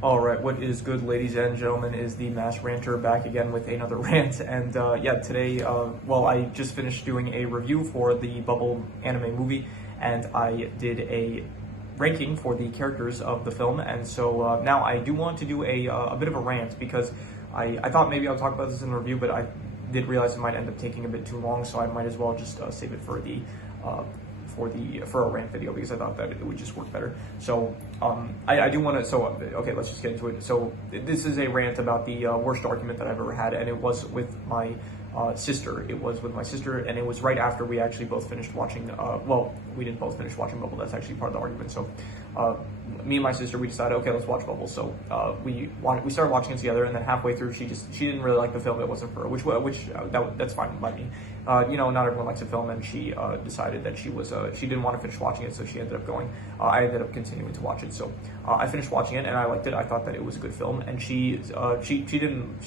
All right, what is good, ladies and gentlemen, is the Mass Ranter back again with another rant. And yeah, today, I just finished doing a review for the Bubble anime movie, and I did a ranking for the characters of the film. And so now I do want to do a bit of a rant because I thought maybe I'll talk about this in the review, but I did realize it might end up taking a bit too long, so I might as well just save it for the for a rant video because I thought that it would just work better. So I do want to. So okay, let's just get into it. So this is a rant about the worst argument that I've ever had, and it was with my sister. It was with my sister, and it was right after we actually both finished watching. We didn't both finish watching Bubble. That's actually part of the argument. So me and my sister, we decided, okay, let's watch Bubble. So we started watching it together, and then halfway through, she didn't really like the film. It wasn't for her, that's fine by me. Not everyone likes a film, and she decided that she didn't want to finish watching it, so she ended up going. I ended up continuing to watch it, so I finished watching it, and I liked it. I thought that it was a good film, and she didn't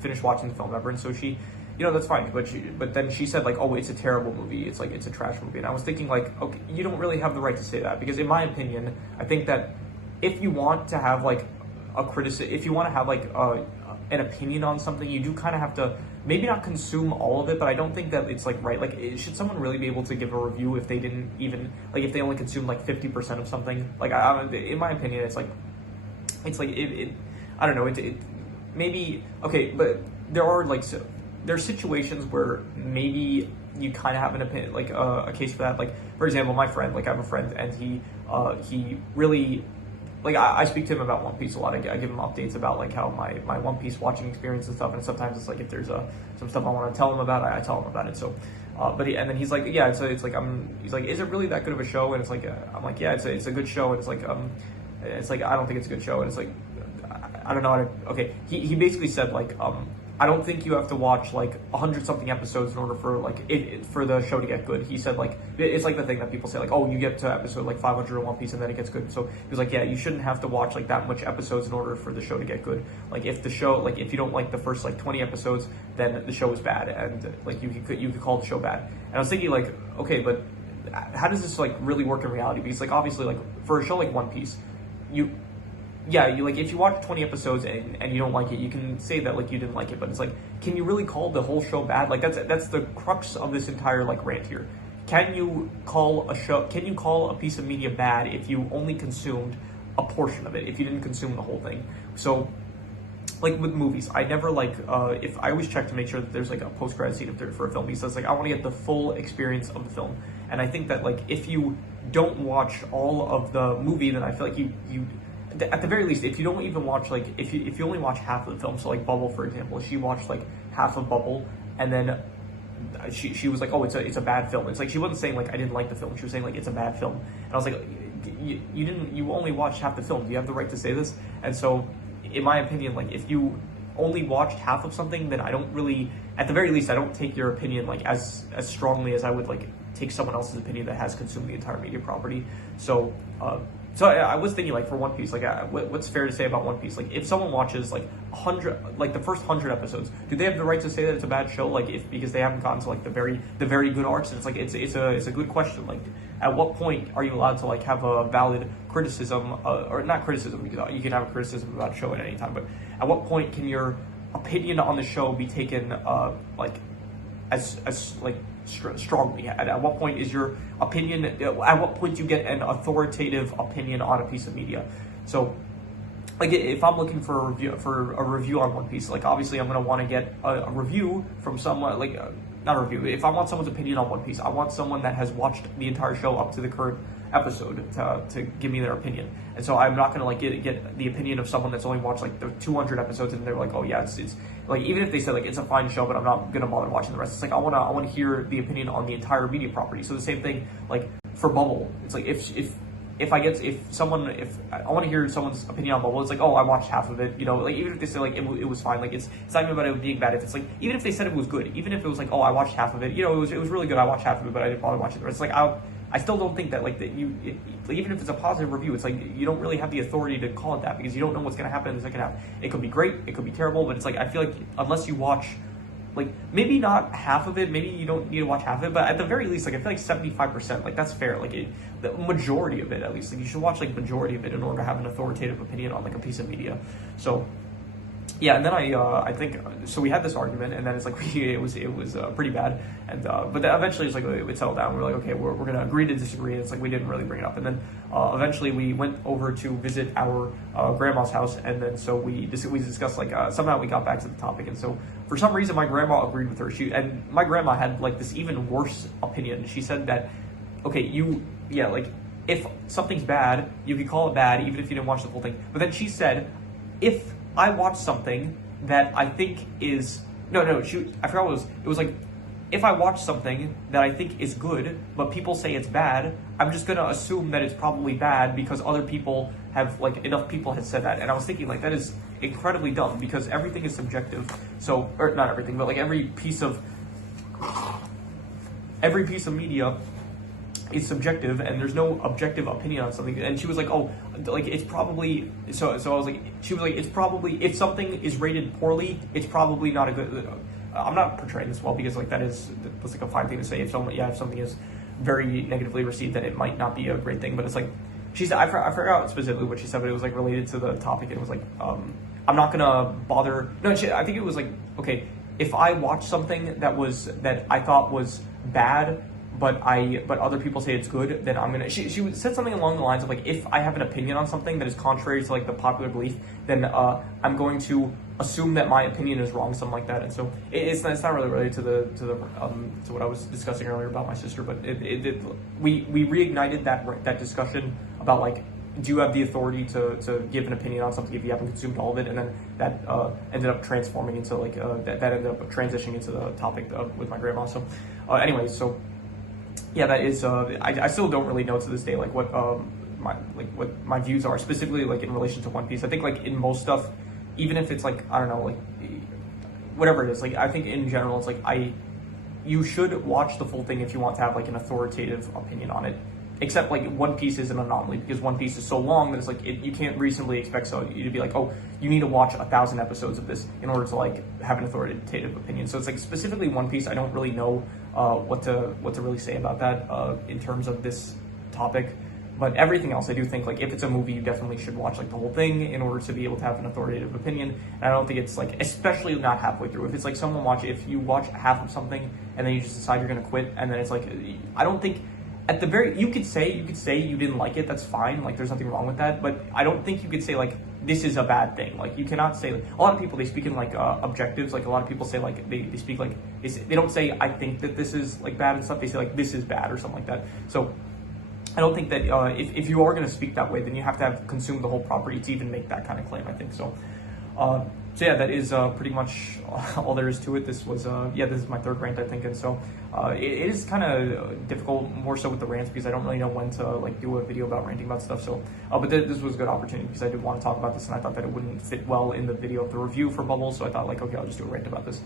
finish watching the film ever, and so she. That's fine, but then she said, like, oh, it's a terrible movie, it's a trash movie, and I was thinking, like, okay, you don't really have the right to say that, because in my opinion, I think that if you want to have, like, if you want to have, like, an opinion on something, you do kind of have to, maybe not consume all of it, but I don't think that it's, like, right, like, should someone really be able to give a review if they didn't even, like, if they only consumed, like, 50% of something, like, in my opinion, I don't know, maybe, okay, but there are, like, there's situations where maybe you kind of have an opinion, like a case for that. Like, for example, my friend, like I have a friend, and he really, like, I speak to him about One Piece a lot. I give him updates about, like, how my One Piece watching experience and stuff, and sometimes it's like if there's some stuff I want to tell him about, I tell him about it. So, and then he's like, yeah, he's like, is it really that good of a show? And it's like, I'm like, yeah, it's a good show, and it's like I don't think it's a good show, and it's like, I don't know. Okay, he basically said, like, I don't think you have to watch, like, 100-something episodes in order for, like, for the show to get good. He said, like, it's like the thing that people say, like, oh, you get to episode, like, 500 of One Piece and then it gets good. So he was like, yeah, you shouldn't have to watch, like, that much episodes in order for the show to get good. Like, if you don't like the first, like, 20 episodes, then the show is bad, and, like, you could call the show bad. And I was thinking, like, okay, but how does this, like, really work in reality? Because, like, obviously, like, for a show like One Piece, if you watch 20 episodes and you don't like it, you can say that, like, you didn't like it, but it's like, can you really call the whole show bad? Like, that's the crux of this entire, like, rant here. Can you call a piece of media bad if you only consumed a portion of it, if you didn't consume the whole thing? So, like, with movies, I never, like, if I always check to make sure that there's, like, a post-credit scene for a film, because, like, I want to get the full experience of the film. And I think that, like, if you don't watch all of the movie, then I feel like you at the very least, if you don't even watch, like, if you only watch half of the film, so, like, Bubble, for example, she watched, like, half of Bubble, and then she was like, oh, it's a bad film. It's like, she wasn't saying, like, I didn't like the film, she was saying, like, it's a bad film. And I was like, you only watched half the film, do you have the right to say this? And so, in my opinion, like, if you only watched half of something, then I don't really, at the very least, I don't take your opinion, like, as strongly as I would, like, take someone else's opinion that has consumed the entire media property. So I was thinking, like, for One Piece, like, what's fair to say about One Piece? Like, if someone watches, like, 100, like, the first 100 episodes, do they have the right to say that it's a bad show? Like, because they haven't gotten to, like, the very good arcs? And it's like, it's a good question. Like, at what point are you allowed to, like, have a valid criticism, or not criticism, because you can have a criticism about a show at any time, but at what point can your opinion on the show be taken, like, as like, strongly? At what point is your opinion, at what point do you get an authoritative opinion on a piece of media? So, like, if I'm looking for a review on One Piece, like, obviously I'm going to want to get a review from someone, like, not a review, if I want someone's opinion on One Piece, I want someone that has watched the entire show up to the current episode to give me their opinion. And so I'm not going to, like, get the opinion of someone that's only watched, like, the 200 episodes, and they're like, oh yeah, it's like, even if they said, like, it's a fine show, but I'm not going to bother watching the rest. It's like, I want to hear the opinion on the entire media property. So the same thing, like, for Bubble, it's like, if I want to hear someone's opinion on Bubble, it's like, oh, I watched half of it, like, even if they say, like, it was fine, like, it's not even about it being bad. If it's like, even if they said it was good, even if it was like, oh, I watched half of it, it was really good, I watched half of it, but I didn't bother watching the rest. It's like, I still don't think that, like, like, even if it's a positive review, it's like, you don't really have the authority to call it that, because you don't know what's going to happen in the second half. It could be great, it could be terrible, but it's like, I feel like unless you watch like maybe not half of it, maybe you don't need to watch half of it, but at the very least, like I feel like 75%, like that's fair. Like the majority of it, at least, like you should watch like majority of it in order to have an authoritative opinion on like a piece of media. So yeah, and then I think so. We had this argument, and then it's like it was pretty bad, and but then eventually it's like it settled down. We're like, okay, we're gonna agree to disagree. It's like we didn't really bring it up, and then eventually we went over to visit our grandma's house, and then so we discussed like somehow we got back to the topic, and so for some reason my grandma agreed with her. And my grandma had like this even worse opinion. She said that okay, like if something's bad, you can call it bad even if you didn't watch the full thing. But then she said if I watch something that I think is I forgot what it was. It was like if I watch something that I think is good, but people say it's bad, I'm just gonna assume that it's probably bad because other people have like enough people had said that. And I was thinking like that is incredibly dumb because everything is subjective. So or not everything, but like every piece of media is subjective and there's no objective opinion on something. And she was like, oh, like it's probably so I was like, she was like, it's probably if something is rated poorly, it's probably not a good. I'm not portraying this well because like that's like a fine thing to say. If something is very negatively received, then it might not be a great thing. But it's like she said, I forgot specifically what she said, but it was like related to the topic. It was like I'm not gonna bother. No, I think it was like okay, if I watch something that I thought was bad, but other people say it's good, then I'm gonna. She said something along the lines of like, if I have an opinion on something that is contrary to like the popular belief, then I'm going to assume that my opinion is wrong, something like that. And so it's not really related to what I was discussing earlier about my sister, but we reignited that discussion about like, do you have the authority to give an opinion on something if you haven't consumed all of it? And then that ended up transforming into like that ended up transitioning into the topic with my grandma. So anyway, so. Yeah, that is. I still don't really know to this day like what my views are specifically like in relation to One Piece. I think like in most stuff, even if it's like I don't know like whatever it is, like I think in general it's like you should watch the full thing if you want to have like an authoritative opinion on it. Except like One Piece is an anomaly because One Piece is so long that it's like you can't reasonably expect you to be like, oh, you need to watch 1,000 episodes of this in order to like have an authoritative opinion. So it's like specifically One Piece, I don't really know what to really say about that in terms of this topic. But everything else, I do think like if it's a movie, you definitely should watch like the whole thing in order to be able to have an authoritative opinion. And I don't think it's like, especially not halfway through. If it's like if you watch half of something and then you just decide you're gonna quit, and then it's like, I don't think. At the very, you could say you didn't like it. That's fine. Like, there's nothing wrong with that. But I don't think you could say like this is a bad thing. Like, you cannot say like, a lot of people they speak in like objectives. Like a lot of people say like they speak like they don't say I think that this is like bad and stuff. They say like this is bad or something like that. So I don't think that if you are going to speak that way, then you have to have consumed the whole property to even make that kind of claim. I think so. So yeah, that is pretty much all there is to it. This was this is my third rant, I think, and so it is kind of difficult, more so with the rants, because I don't really know when to like do a video about ranting about stuff. So, but this was a good opportunity because I did want to talk about this, and I thought that it wouldn't fit well in the video of the review for Bubbles. So I thought like, okay, I'll just do a rant about this.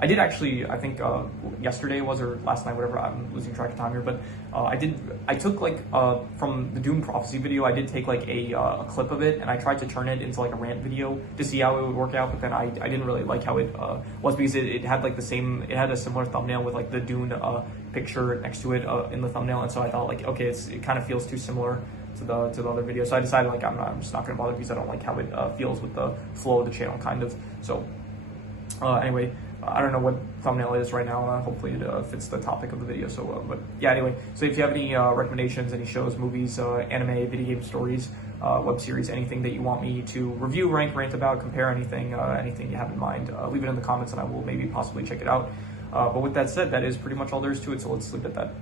I did actually, I think yesterday was, or last night, whatever. I'm losing track of time here, but I took like from the Doom Prophecy video, I did take like a clip of it, and I tried to turn it into like a rant video to see how it would work out. But then I didn't really like how it was, because it had like it had a similar thumbnail with like the Dune picture next to it in the thumbnail, and so I thought like, okay, it kind of feels too similar to the other video. So I decided like I'm just not gonna bother because I don't like how it feels with the flow of the channel, kind of. So anyway. I don't know what thumbnail it is right now. Hopefully it fits the topic of the video. So, but yeah, anyway. So if you have any recommendations, any shows, movies, anime, video game stories, web series, anything that you want me to review, rant about, compare anything, anything you have in mind, leave it in the comments and I will maybe possibly check it out. But with that said, that is pretty much all there is to it. So let's leave it at that.